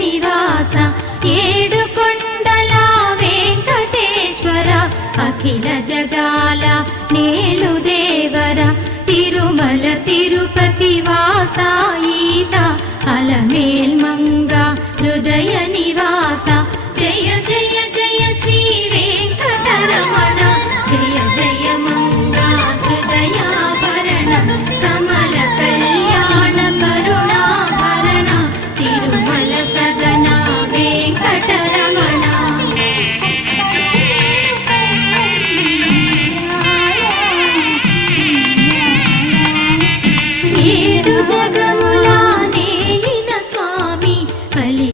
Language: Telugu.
నివాస ఏడుకొండల వెంకటేశ్వర అఖిల జగాల నేలు దేవర తిరుమల తిరుపతి వాస ఈస అలమేల్ మంగ హృదయ